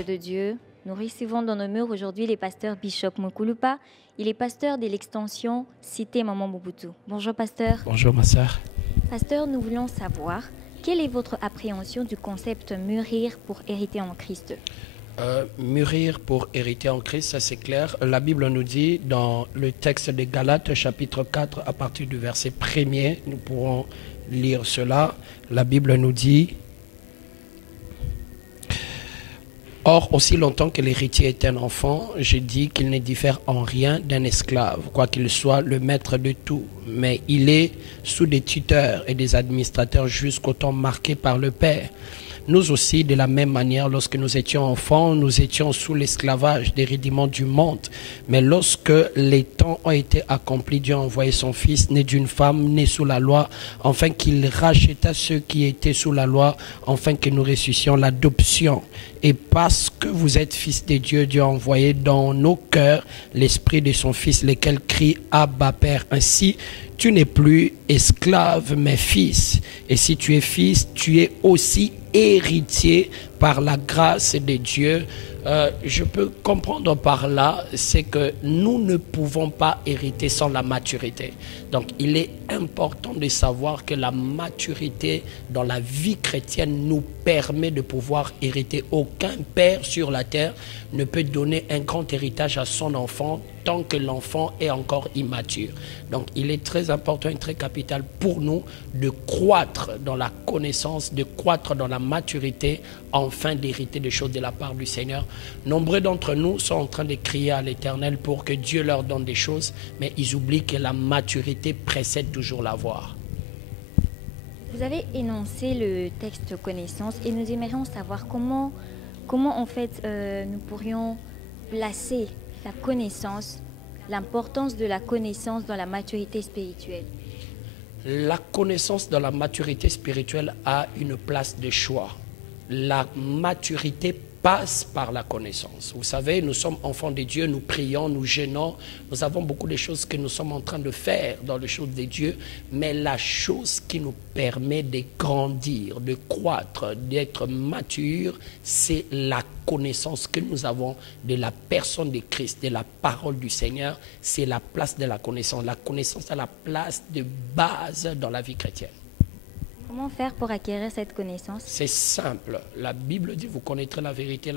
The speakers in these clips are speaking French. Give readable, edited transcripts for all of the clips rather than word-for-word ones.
peuple de Dieu, nous recevons dans nos murs aujourd'hui les pasteurs Bishop Mukulupa. Il est pasteur de l'extension Cité Maman Mobutu. Bonjour pasteur. Bonjour ma sœur. Pasteur, nous voulons savoir quelle est votre appréhension du concept mûrir pour hériter en Christ. Mûrir pour hériter en Christ, ça c'est clair. La Bible nous dit dans le texte de Galates chapitre 4 à partir du verset 1er, nous pourrons lire cela. La Bible nous dit: Or, aussi longtemps que l'héritier est un enfant, je dis qu'il ne diffère en rien d'un esclave, quoiqu'il soit le maître de tout. Mais il est sous des tuteurs et des administrateurs jusqu'au temps marqué par le Père. Nous aussi, de la même manière, lorsque nous étions enfants, nous étions sous l'esclavage des rudiments du monde. Mais lorsque les temps ont été accomplis, Dieu a envoyé son Fils, né d'une femme, né sous la loi, afin qu'il racheta ceux qui étaient sous la loi, afin que nous ressuscitions l'adoption. Et parce que vous êtes fils de Dieu, Dieu a envoyé dans nos cœurs l'esprit de son Fils, lequel crie « Abba, Père ». Ainsi, tu n'es plus esclave, mais fils. Et si tu es fils, tu es aussi héritier par la grâce de Dieu. Je peux comprendre par là, c'est que nous ne pouvons pas hériter sans la maturité. Donc il est important de savoir que la maturité dans la vie chrétienne nous permet de pouvoir hériter. Aucun père sur la terre ne peut donner un grand héritage à son enfant tant que l'enfant est encore immature. Donc il est très important et très capital pour nous de croître dans la connaissance, de croître dans la maturité, afin d'hériter des choses de la part du Seigneur. Nombreux d'entre nous sont en train de crier à l'Éternel pour que Dieu leur donne des choses, mais ils oublient que la maturité précède toujours l'avoir. Vous avez énoncé le texte connaissance et nous aimerions savoir comment en fait nous pourrions placer la connaissance, l'importance de la connaissance dans la maturité spirituelle. La connaissance dans la maturité spirituelle a une place de choix. La maturité passe par la connaissance. Vous savez, nous sommes enfants de Dieu, nous prions, nous jeûnons, nous avons beaucoup de choses que nous sommes en train de faire dans les choses de Dieu, mais la chose qui nous permet de grandir, de croître, d'être mature, c'est la connaissance que nous avons de la personne de Christ, de la parole du Seigneur. C'est la place de la connaissance. La connaissance a la place de base dans la vie chrétienne. Comment faire pour acquérir cette connaissance? C'est simple. La Bible dit, vous connaîtrez la vérité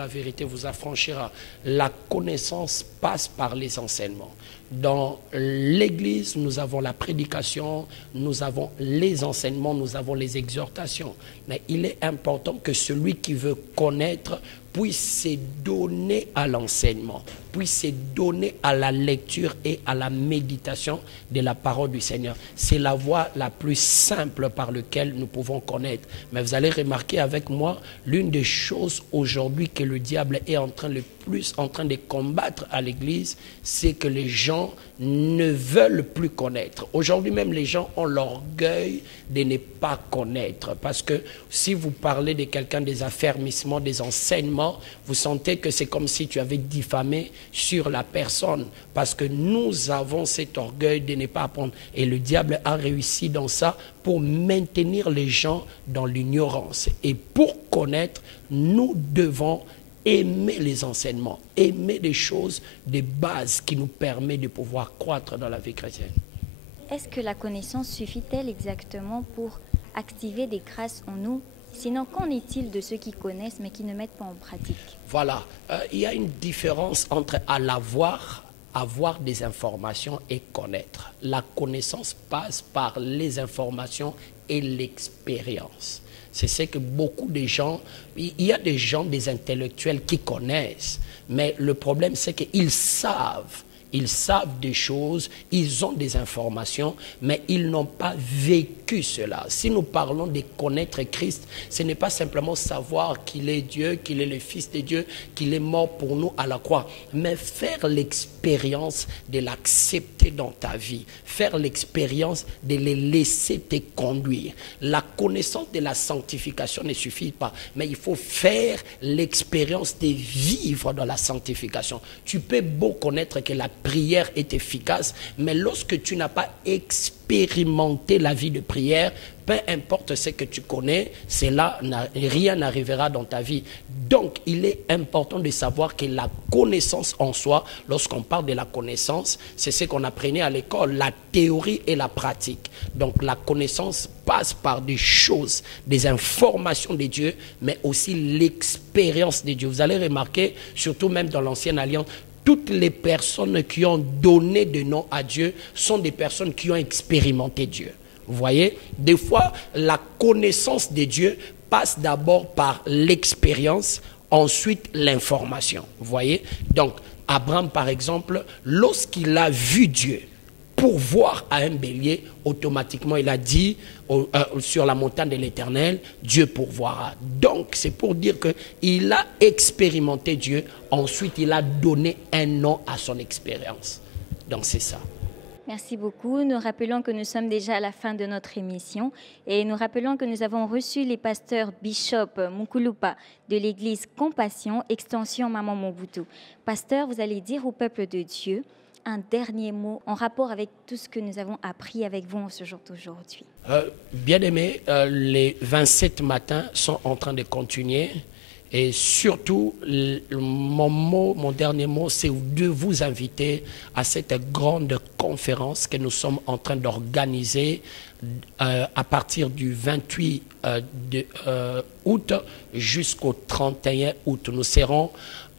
vous affranchira. La connaissance passe par les enseignements. Dans l'Église, nous avons la prédication, nous avons les enseignements, nous avons les exhortations. Mais il est important que celui qui veut connaître puisse se donner à l'enseignement, puisse se donner à la lecture et à la méditation de la parole du Seigneur. C'est la voie la plus simple par laquelle nous pouvons connaître. Mais vous allez remarquer avec moi, l'une des choses aujourd'hui que le diable est en train de combattre à l'Église, c'est que les gens ne veulent plus connaître. Aujourd'hui même, les gens ont l'orgueil de ne pas connaître. Parce que si vous parlez de quelqu'un des affermissements, des enseignements, vous sentez que c'est comme si tu avais diffamé sur la personne. Parce que nous avons cet orgueil de ne pas apprendre. Et le diable a réussi dans ça pour maintenir les gens dans l'ignorance. Et pour connaître, nous devons aimer les enseignements, aimer les choses de base qui nous permettent de pouvoir croître dans la vie chrétienne. Est-ce que la connaissance suffit-elle exactement pour activer des grâces en nous? Sinon, qu'en est-il de ceux qui connaissent mais qui ne mettent pas en pratique? Voilà, il y a une différence entre avoir des informations et connaître. La connaissance passe par les informations et l'expérience. C'est ce que beaucoup de gens, il y a des gens, des intellectuels qui connaissent, mais le problème c'est qu'ils savent des choses, ils ont des informations, mais ils n'ont pas vécu cela. Si nous parlons de connaître Christ, ce n'est pas simplement savoir qu'il est Dieu, qu'il est le Fils de Dieu, qu'il est mort pour nous à la croix, mais faire l'expérience de l'accepter dans ta vie, faire l'expérience de le laisser te conduire. La connaissance de la sanctification ne suffit pas, mais il faut faire l'expérience de vivre dans la sanctification. Tu peux beau connaître que la prière est efficace, mais lorsque tu n'as pas expérimenté la vie de prière, peu importe ce que tu connais, rien n'arrivera dans ta vie. Donc, il est important de savoir que la connaissance en soi, lorsqu'on parle de la connaissance, c'est ce qu'on apprenait à l'école, la théorie et la pratique. Donc, la connaissance passe par des choses, des informations de Dieu, mais aussi l'expérience de Dieu. Vous allez remarquer, surtout même dans l'Ancienne Alliance, toutes les personnes qui ont donné de nom à Dieu sont des personnes qui ont expérimenté Dieu. Vous voyez, des fois, la connaissance de Dieu passe d'abord par l'expérience, ensuite l'information. Vous voyez, donc Abraham, par exemple, lorsqu'il a vu Dieu pourvoir à un bélier, automatiquement il a dit sur la montagne de l'Éternel, Dieu pourvoira. Donc c'est pour dire qu'il a expérimenté Dieu, ensuite il a donné un nom à son expérience. Donc c'est ça. Merci beaucoup. Nous rappelons que nous sommes déjà à la fin de notre émission et nous rappelons que nous avons reçu les pasteurs Bishop Mukulupa de l'église Compassion, extension Maman Mobutu. Pasteur, vous allez dire au peuple de Dieu un dernier mot en rapport avec tout ce que nous avons appris avec vous en ce jour d'aujourd'hui. Bien-aimés, les 27 matins sont en train de continuer. Et surtout, mon dernier mot, c'est de vous inviter à cette grande conférence que nous sommes en train d'organiser à partir du 28 août jusqu'au 31 août. Nous serons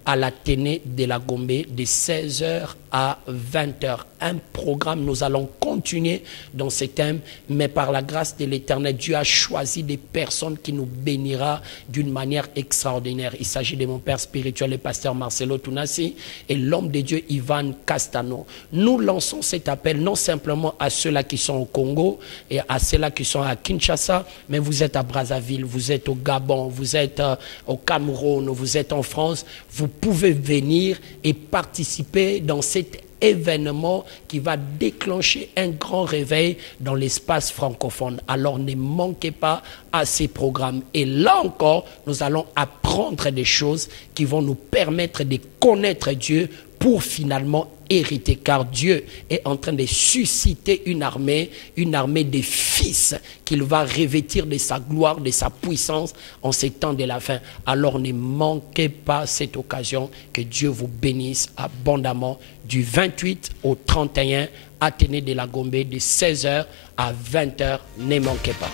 à l'Athénée de la Gombe de 16h à 20h. Un programme, nous allons continuer dans ce thème, mais par la grâce de l'Éternel, Dieu a choisi des personnes qui nous bénira d'une manière extraordinaire. Il s'agit de mon père spirituel, le pasteur Marcelo Tunasi, et l'homme de Dieu, Ivan Castano. Nous lançons cet appel non simplement à ceux-là qui sont au Congo et à ceux-là qui sont à Kinshasa, mais vous êtes à Brazzaville, vous êtes au Gabon, vous êtes au Cameroun, vous êtes en France, vous pouvez venir et participer dans cet événement qui va déclencher un grand réveil dans l'espace francophone. Alors ne manquez pas à ces programmes. Et là encore, nous allons apprendre des choses qui vont nous permettre de connaître Dieu pour finalement hériter, car Dieu est en train de susciter une armée des fils qu'il va revêtir de sa gloire, de sa puissance en ces temps de la fin. Alors ne manquez pas cette occasion, que Dieu vous bénisse abondamment du 28 au 31, Athénée de la Gombe, de 16h à 20h, ne manquez pas.